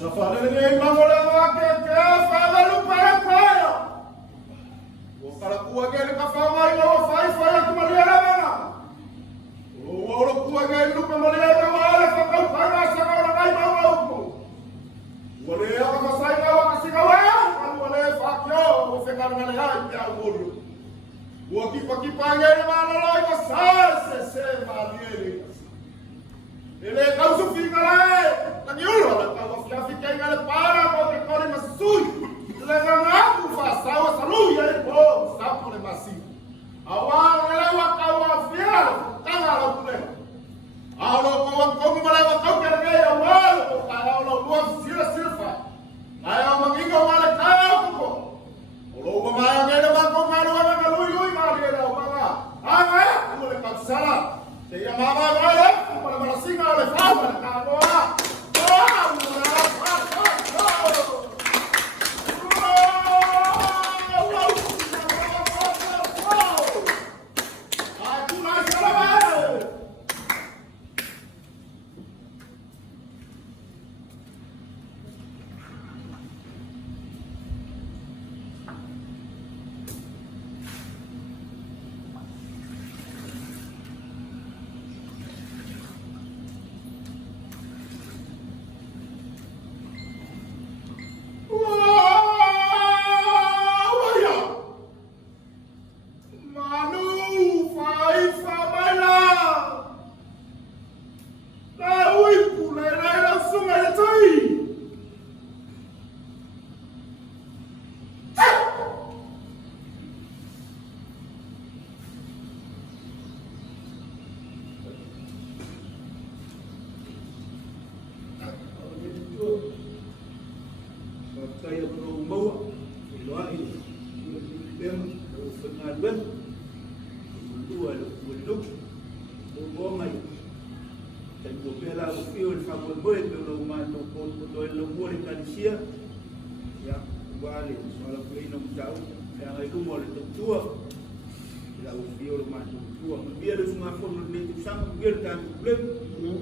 Safari mamole wake fadha lupa kaya. Wakala kuwa gani kafama ina wafaifa ya kumalia lama. Wala kuwa gani lupa malia wala fakau kana saka na kai mama huko. Wale ya kafasaiga wakasika wewe wale fakyo wafekana na hai ya ngulu. Wakipa kipangele manalo iko sasa sema alieli. Ele kausu fikale nanyulo la fica ingale para porque corre masui. Levanado façawa salu ya ipo sapo le masivo. Awa lewa kawa fiel kana la kule. Alo como mala kau kerja ya wal kalau lo buat sila. Ayo mengingo wala kau ko. Lo mamaya ngene ba ko ngalo na lui mali la banga. Ah, mo le kapsala. Saya mama wala para marasinga le fama na boa. Kaya berumbawa, ilahi, dem, pengaduan, dua bunduk, bergomai, dan bela fiul famul boy belum masuk pun betul lumur ikan sia, ya balik soal pelindung jauh, yang itu mau tua, tidak fiul masuk tua, biar semua pun itu sama biar kan belum.